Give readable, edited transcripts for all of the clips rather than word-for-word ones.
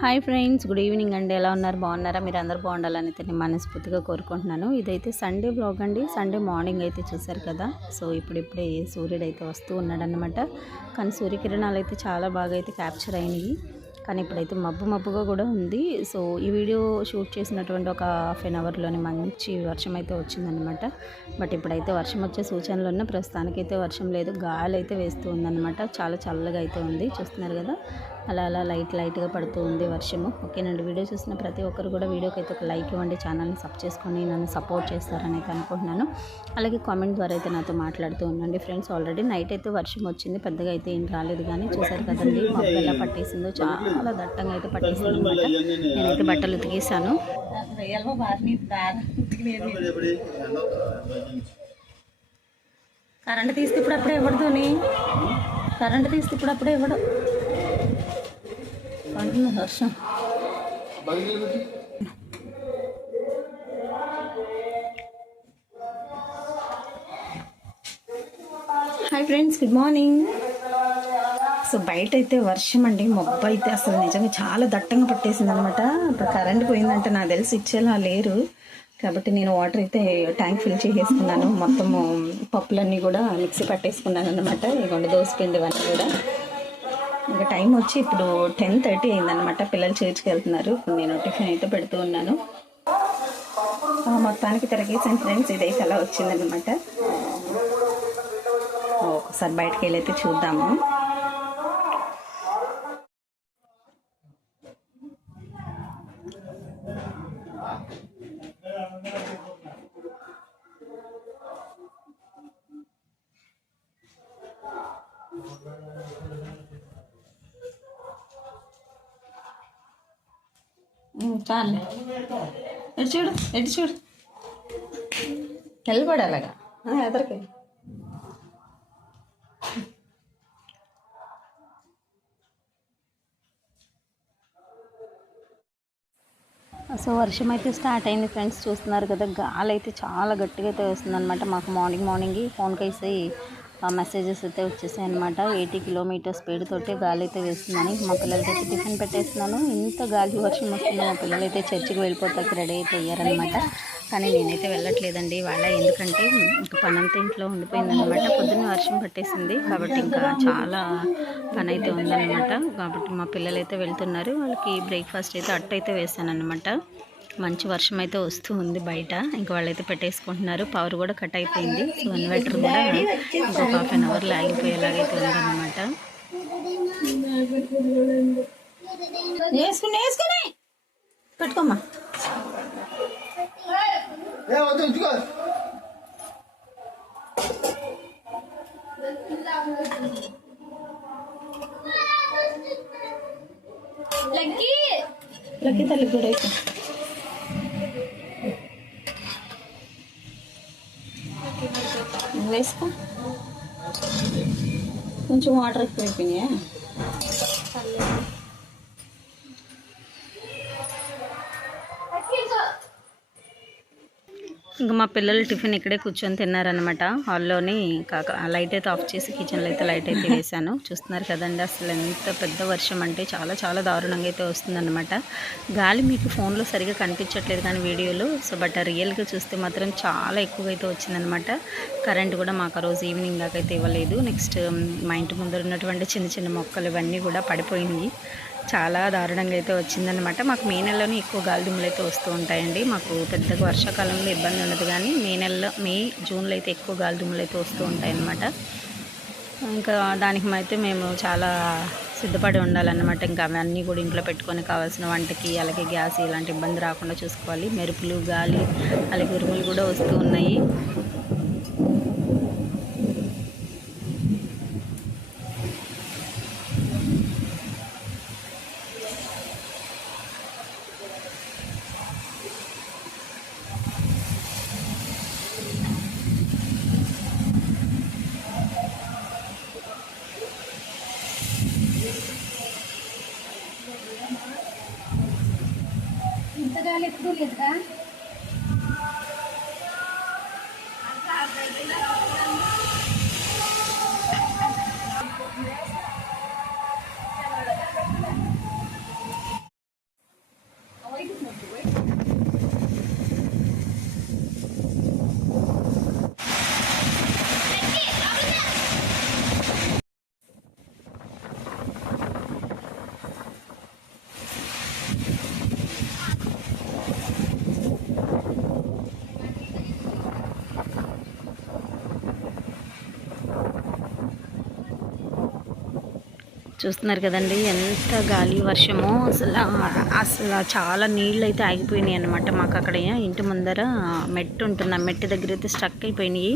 Hi friends, good evening అండి. ఎలా ఉన్నారు? బాగున్నారా? మీరు అందరూ బాగుండాలని అయితే నేను మనస్ఫూర్తిగా కోరుకుంటున్నాను. ఇదైతే సండే బ్లాగ్ అండి. సండే మార్నింగ్ అయితే చూసారు కదా. సో ఇప్పుడిప్పుడే సూర్యుడు అయితే వస్తూ ఉన్నాడనమాట. కానీ సూర్యకిరణాలు అయితే చాలా బాగా అయితే క్యాప్చర్ అయినాయి. కానీ ఇప్పుడైతే మబ్బుగా కూడా ఉంది. సో ఈ వీడియో షూట్ చేసినటువంటి ఒక హాఫ్ అన్ అవర్లోనే మంచి వర్షం అయితే వచ్చిందనమాట. బట్ ఇప్పుడైతే వర్షం వచ్చే సూచనలు ఉన్న ప్రస్తుతానికైతే వర్షం లేదు. గాలి అయితే వేస్తూ ఉందన్నమాట. చాలా చల్లగా అయితే ఉంది. చూస్తున్నారు కదా, అలా అలా లైట్గా పడుతూ ఉంది వర్షము. ఓకేనండి, వీడియో చూసిన ప్రతి ఒక్కరు కూడా వీడియోకి అయితే ఒక లైక్ ఇవ్వండి. ఛానల్ని సబ్ చేసుకొని నన్ను సపోర్ట్ చేస్తారని అయితే అనుకుంటున్నాను. అలాగే కామెంట్ ద్వారా అయితే నాతో మాట్లాడుతూ ఉండండి ఫ్రెండ్స్. ఆల్రెడీ నైట్ అయితే వర్షం వచ్చింది, పెద్దగా అయితే ఏం రాలేదు. కానీ చూసారు కదండి, మబ్బు ఎలా పట్టేసిందో, చాలా దట్టంగా అయితే పట్టేసింది అనమాట. నేనైతే బట్టలు ఉతికేసాను. కరెంట్ తీస్తే ఇప్పుడు అప్పుడే ఇవ్వడుతోని, కరెంట్ తీస్తే ఇప్పుడు అప్పుడే ఇవ్వడు. పండుగ వర్షం. Hi friends, good morning. So బయట అయితే వర్షం అండి, మబ్బు అయితే అసలు నిజంగా చాలా దట్టంగా పట్టేసింది అనమాట. ఇప్పుడు కరెంట్ పోయిందంటే నాకు తెలిసి ఇచ్చేలా లేరు. కాబట్టి నేను వాటర్ అయితే ట్యాంక్ ఫిల్ చేసేసుకున్నాను. మొత్తము పప్పులన్నీ కూడా మిక్సీ పట్టేసుకున్నాను అనమాట. ఇదిగోండి దోసపిండి ఇవన్నీ కూడా. ఇంకా టైం వచ్చి ఇప్పుడు 10:30 అయిందనమాట. పిల్లలు చర్చికి వెళ్తున్నారు. నేను టిఫిన్ అయితే పెడుతూ ఉన్నాను. మొత్తానికి తిరగేసాను ఫ్రెండ్స్. ఇదైతే అలా వచ్చిందనమాట. ఒకసారి బయటకు వెళ్ళి అయితే చూద్దాము. చాలే, ఎటు చూడు వెళ్ళిపడు అలాగా ఎదరికి. సో వర్షం అయితే స్టార్ట్ అయింది ఫ్రెండ్స్. చూస్తున్నారు కదా, గాలి అయితే చాలా గట్టిగా అయితే వస్తుందన్నమాట. మాకు మార్నింగ్ ఫోన్కి వేసి మెసేజెస్ అయితే వచ్చేసాయి అనమాట. 80 కిలోమీటర్ స్పీడ్ తోటి గాలి అయితే వేస్తుందని. మా పిల్లలకి అయితే టిఫిన్ పెట్టేస్తున్నాను. ఇంత గాలి వర్షం వస్తుంది. మా పిల్లలు అయితే చర్చికి వెళ్ళిపోతాకి రెడీ అయితే అయ్యారనమాట. కానీ నేనైతే వెళ్ళట్లేదండి వాళ్ళ, ఎందుకంటే ఇంకా పని అంతా ఇంట్లో ఉండిపోయిందనమాట. పొద్దున్న వర్షం పట్టేసింది కాబట్టి ఇంకా చాలా పని అయితే ఉందన్నమాట. కాబట్టి మా పిల్లలు అయితే వెళ్తున్నారు. వాళ్ళకి బ్రేక్ఫాస్ట్ అయితే అట్టయితే వేసాను అనమాట. మంచి వర్షం అయితే వస్తూ ఉంది బయట. ఇంకా వాళ్ళైతే పెట్టేసుకుంటున్నారు. పవర్ కూడా కట్ అయిపోయింది. సో ఇన్వర్టర్ కూడా ఇంకొక హాఫ్ అన్ అవర్లో ఆగిపోయేలాగైతే ఉందన్నమాట. పెట్టుకోమ్మా. లక్కీ తల్లి కూడా అయితే వేసుకో. కొంచెం వాటర్ ఎక్కువైపోయినాయా? ఇంకా మా పిల్లలు టిఫిన్ ఇక్కడే కూర్చొని తిన్నారనమాట. హాల్లోని లైట్ అయితే ఆఫ్ చేసి కిచెన్లో అయితే లైట్ అయితే వేసాను. చూస్తున్నారు కదండి, అసలు ఎంత పెద్ద వర్షం అంటే చాలా దారుణంగా అయితే వస్తుందన్నమాట. గాలి మీకు ఫోన్లో సరిగా కనిపించట్లేదు కానీ వీడియోలో. సో బట్ రియల్గా చూస్తే మాత్రం చాలా ఎక్కువగా అయితే వచ్చిందనమాట. కరెంట్ కూడా మాకు ఆ రోజు ఈవినింగ్ దాకా అయితే ఇవ్వలేదు. నెక్స్ట్ మా ఇంటి ముందర ఉన్నటువంటి చిన్న మొక్కలు ఇవన్నీ కూడా పడిపోయినాయి. చాలా దారుణంగా అయితే వచ్చిందనమాట. మాకు మే నెలలోనే ఎక్కువ గాలిదుమ్ములు అయితే వస్తూ ఉంటాయండి. మాకు పెద్దగా వర్షాకాలంలో ఇబ్బంది ఉండదు, కానీ మే జూన్లో అయితే ఎక్కువ గాలిదుమ్ములు అయితే వస్తూ ఉంటాయన్నమాట. ఇంకా దానికి అయితే మేము చాలా సిద్ధపడి ఉండాలన్నమాట. ఇంకా అవన్నీ కూడా ఇంట్లో పెట్టుకొని కావాల్సిన వంటకి, అలాగే గ్యాస్ ఇలాంటి ఇబ్బంది రాకుండా చూసుకోవాలి. మెరుపులు, గాలి, అలాగే ఉరుములు కూడా వస్తూ ఉన్నాయి. ఇంతగాలి ఎప్పుడు లేదా? చూస్తున్నారు కదండి ఎంత గాలి వర్షమో అసలు చాలా నీళ్ళు అయితే ఆగిపోయినాయి అన్నమాట. మాకు అక్కడ ఇంటి ముందర మెట్టు ఉంటుంది, ఆ మెట్టు దగ్గర అయితే స్టక్ అయిపోయినాయి.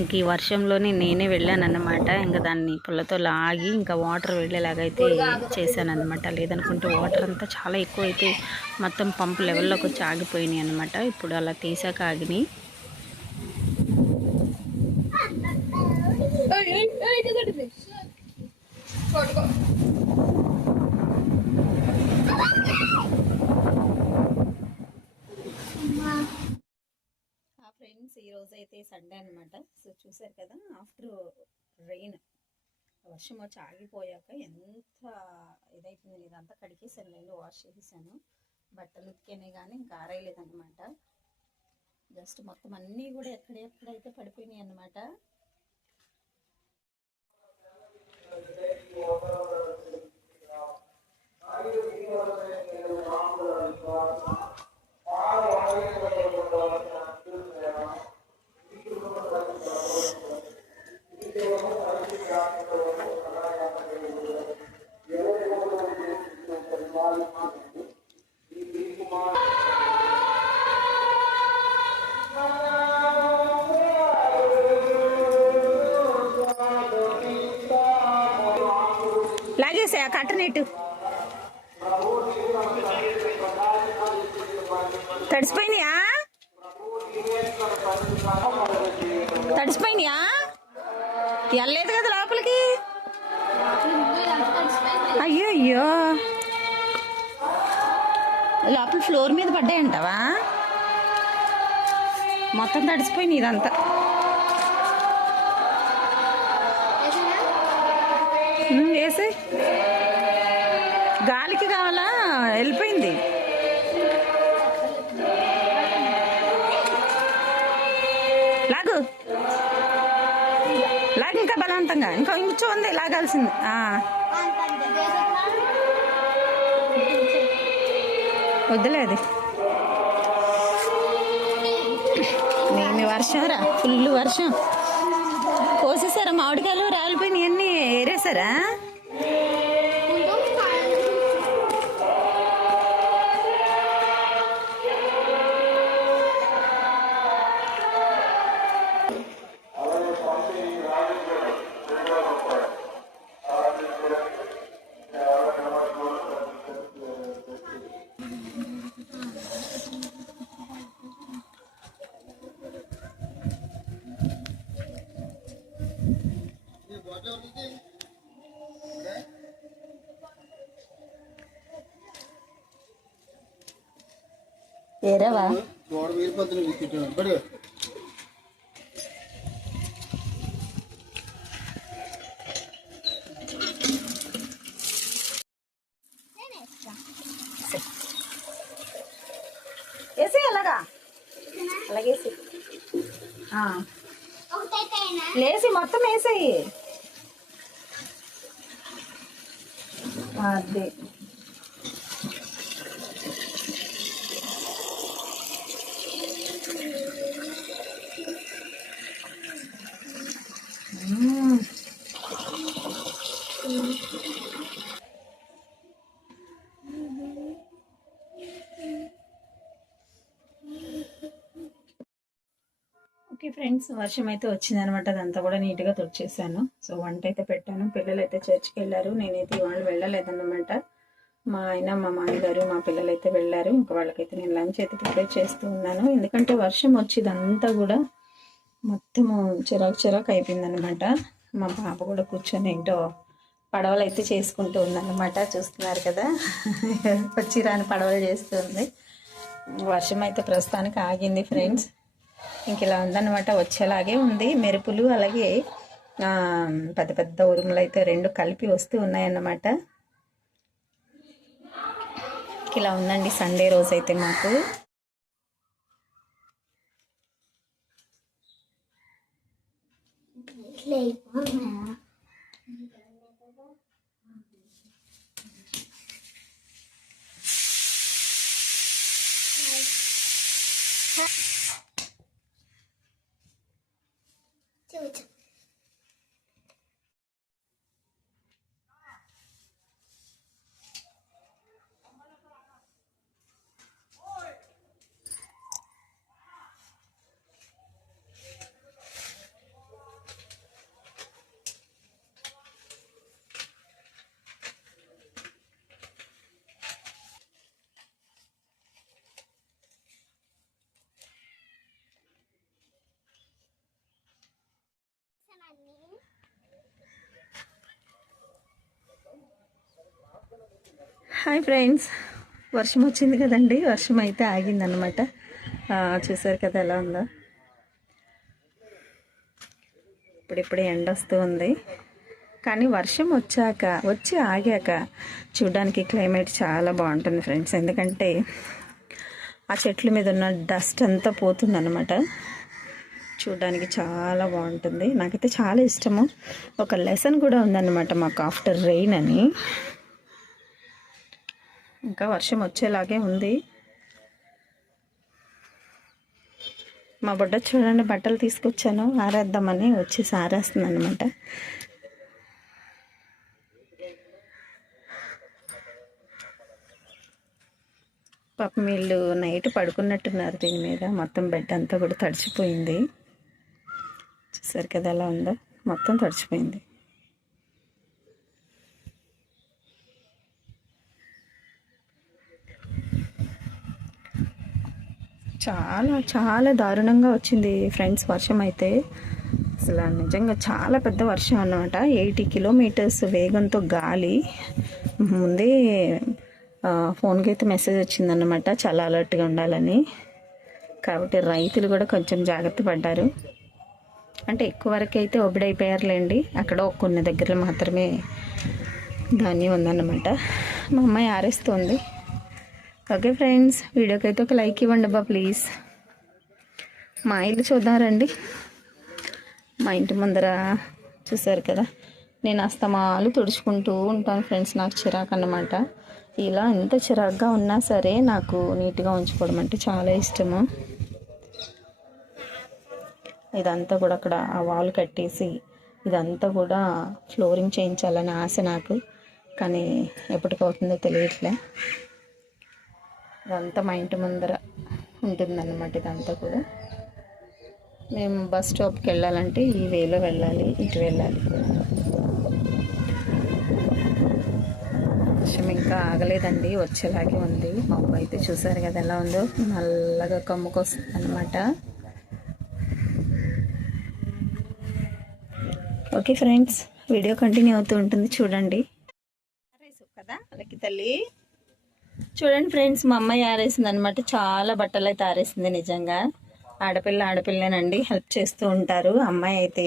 ఇంక ఈ వర్షంలోనే నేనే వెళ్ళాను అన్నమాట. ఇంకా దాన్ని పుల్లతో లాగి ఇంకా వాటర్ వెళ్ళేలాగైతే చేశాను అనమాట. లేదనుకుంటే వాటర్ అంతా చాలా ఎక్కువ అయితే మొత్తం పంపు లెవెల్లోకి వచ్చి ఆగిపోయినాయి అనమాట. ఇప్పుడు అలా తీసాక ఆగినాయి. ఫ్రెండ్స్ ఈరోజు అయితే సండే అనమాట. సో చూసారు కదా, ఆఫ్టర్ రెయిన్ వర్షం వచ్చి ఆగిపోయాక ఎంత ఇదైతుంది. ఇదంతా కడిగేసాను, నేను వాష్ చేసేసాను. బట్టలు ఉతికేనే కానీ ఇంకా ఆరేయలేదన్నమాట. జస్ట్ మొత్తం అన్నీ కూడా ఎక్కడెక్కడైతే పడిపోయినాయి అన్నమాట. లాగేసా కట్టనెట్టు తడిసిపోయినాయా? తడిసిపోయినాయా? వెళ్ళలేదు కదా లోపలికి. అయ్యో అయ్యో, లోపల ఫ్లోర్ మీద పడ్డాయంటావా? మొత్తం తడిసిపోయినాయి ఇదంతా. వేసి గాలికి కావాలా, వెళ్ళిపోయింది. లాగు లాగు, ఇంకా బలవంతంగా, ఇంకా ఇంకొంచెం ఉంది లాగాల్సింది. వద్దులే అది. మేము వర్షం రా, ఫుల్ వర్షం. కోసేసారా మామిడికాయలు? రాలిపోయినాయి అన్నీ ఏరేసారా? ఏరావా? వేసి అలాగా, అలాగేసి లేసి మొత్తం వేసేయి. అదే ఓకే ఫ్రెండ్స్, వర్షం అయితే వచ్చిందనమాట. అదంతా కూడా నీట్గా తుడిచేసాను. సో వంట అయితే పెట్టాను. పిల్లలు అయితే చర్చికి వెళ్ళారు, నేనైతే ఇవాళ వెళ్ళలేదన్నమాట. మా ఆయన, మా మామగారు, మా పిల్లలు అయితే వెళ్ళారు. ఇంకా వాళ్ళకైతే నేను లంచ్ అయితే ప్రిపేర్ చేస్తూ ఉన్నాను. ఎందుకంటే వర్షం వచ్చి ఇదంతా కూడా మొత్తము చిరాకు అయిపోయిందనమాట. మా పాప కూడా కూర్చొని ఏంటో పడవలు అయితే చేసుకుంటూ ఉందన్నమాట. చూస్తున్నారు కదా, వచ్చి రాని పడవలు చేస్తుంది. వర్షం అయితే ప్రస్తుతానికి ఆగింది ఫ్రెండ్స్. ఇంక ఇలా ఉందన్నమాట, వచ్చేలాగే ఉంది. మెరుపులు అలాగే పెద్ద పెద్ద ఉరుములు అయితే రెండు కలిపి వస్తూ ఉన్నాయన్నమాట. ఇలా ఉందండి సండే రోజు అయితే మాకు. హాయ్ ఫ్రెండ్స్, వర్షం వచ్చింది కదండి. వర్షం అయితే ఆగిందనమాట. చూసారు కదా ఎలా ఉందో. ఇప్పుడిప్పుడే ఎండ వస్తూ ఉంది, కానీ వర్షం వచ్చి ఆగాక చూడడానికి క్లైమేట్ చాలా బాగుంటుంది ఫ్రెండ్స్. ఎందుకంటే ఆ చెట్ల మీద ఉన్న డస్ట్ అంతా పోతుందన్నమాట. చూడడానికి చాలా బాగుంటుంది. నాకైతే చాలా ఇష్టము. ఒక లెసన్ కూడా ఉందన్నమాట మాకు ఆఫ్టర్ రెయిన్ అని. ఇంకా వర్షం వచ్చేలాగే ఉంది. మా బుడ్డ చూడండి, బట్టలు తీసుకొచ్చాను ఆరేద్దామని, వచ్చేసి ఆరేస్తుంది అనమాట. పాపం వీళ్ళు నైట్ పడుకున్నట్టున్నారు దీని మీద. మొత్తం బెడ్ అంతా కూడా తడిచిపోయింది. చూసారు కదా ఎలా ఉందో, మొత్తం తడిచిపోయింది. చాలా చాలా దారుణంగా వచ్చింది ఫ్రెండ్స్ వర్షం అయితే. అసలు నిజంగా చాలా పెద్ద వర్షం అన్నమాట. 80 కిలోమీటర్స్ వేగంతో గాలి. ముందే ఫోన్కి అయితే మెసేజ్ వచ్చిందన్నమాట, చాలా అలర్ట్గా ఉండాలని. కాబట్టి రైతులు కూడా కొంచెం జాగ్రత్త పడ్డారు. అంటే ఎక్కువ వరకు అయితే ఒబిడైపోయారులేండి. అక్కడ కొన్ని దగ్గరలో మాత్రమే ధాన్యం ఉందన్నమాట. మా అమ్మాయి ఆరేస్తుంది. ఓకే ఫ్రెండ్స్, వీడియోకి అయితే ఒక లైక్ ఇవ్వండి అబ్బా ప్లీజ్. మా ఇల్లు చూద్దారండి. మా ఇంటి ముందర చూసారు కదా, నేను అస్తమాలు తుడుచుకుంటూ ఉంటాను ఫ్రెండ్స్. నాకు చిరాకు అన్నమాట. ఇలా ఎంత చిరాకుగా ఉన్నా సరే నాకు నీట్గా ఉంచుకోవడం అంటే చాలా ఇష్టము. ఇదంతా కూడా అక్కడ ఆ వాల్ కట్టేసి ఇదంతా కూడా ఫ్లోరింగ్ చేయించాలని ఆశ నాకు. కానీ ఎప్పటికవుతుందో తెలియట్లే. ఇదంతా మా ఇంటి ముందర ఉంటుందన్నమాట. ఇదంతా కూడా మేము బస్ స్టాప్కి వెళ్ళాలంటే ఈ వేలో వెళ్ళాలి, ఇటు వెళ్ళాలి. వర్షం ఇంకా ఆగలేదండి, వచ్చేలాగే ఉంది. మబ్బు అయితే చూసారు కదా ఎలా ఉందో, నల్లగా కమ్ముకొస్తుంది అనమాట. ఓకే ఫ్రెండ్స్, వీడియో కంటిన్యూ అవుతూ ఉంటుంది చూడండి. కదా అలాగే తల్లి. చూడండి ఫ్రెండ్స్, మా అమ్మాయి ఆరేసింది అనమాట. చాలా బట్టలు అయితే ఆరేసింది. నిజంగా ఆడపిల్లనేనండి, హెల్ప్ చేస్తూ ఉంటారు. అమ్మాయి అయితే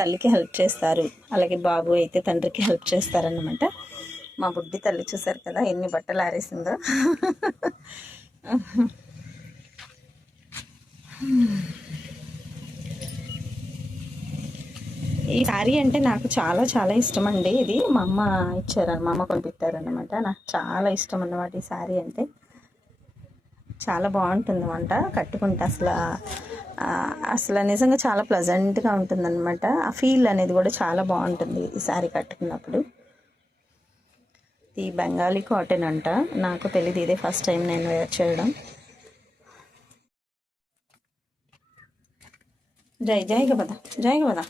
తల్లికి హెల్ప్ చేస్తారు, అలాగే బాబు అయితే తండ్రికి హెల్ప్ చేస్తారన్నమాట. మా బుడ్డి తల్లి చూసారు కదా ఎన్ని బట్టలు ఆరేసిందో. ఈ శారీ అంటే నాకు చాలా చాలా ఇష్టం అండి. ఇది మా అమ్మ ఇచ్చారు, మా అమ్మ కొనిపెట్టారనమాట. నాకు చాలా ఇష్టం అన్నమాట ఈ శారీ అంటే. చాలా బాగుంటుంది వంట కట్టుకుంటే. అసలు నిజంగా చాలా ప్లజెంట్గా ఉంటుందన్నమాట. ఆ ఫీల్ అనేది కూడా చాలా బాగుంటుంది ఈ శారీ కట్టుకున్నప్పుడు. ఈ బెంగాలీ కాటన్ అంట, నాకు తెలియదు. ఇదే ఫస్ట్ టైం నేను వేర్ చేయడం. జై జైగా పద, జైగా పద.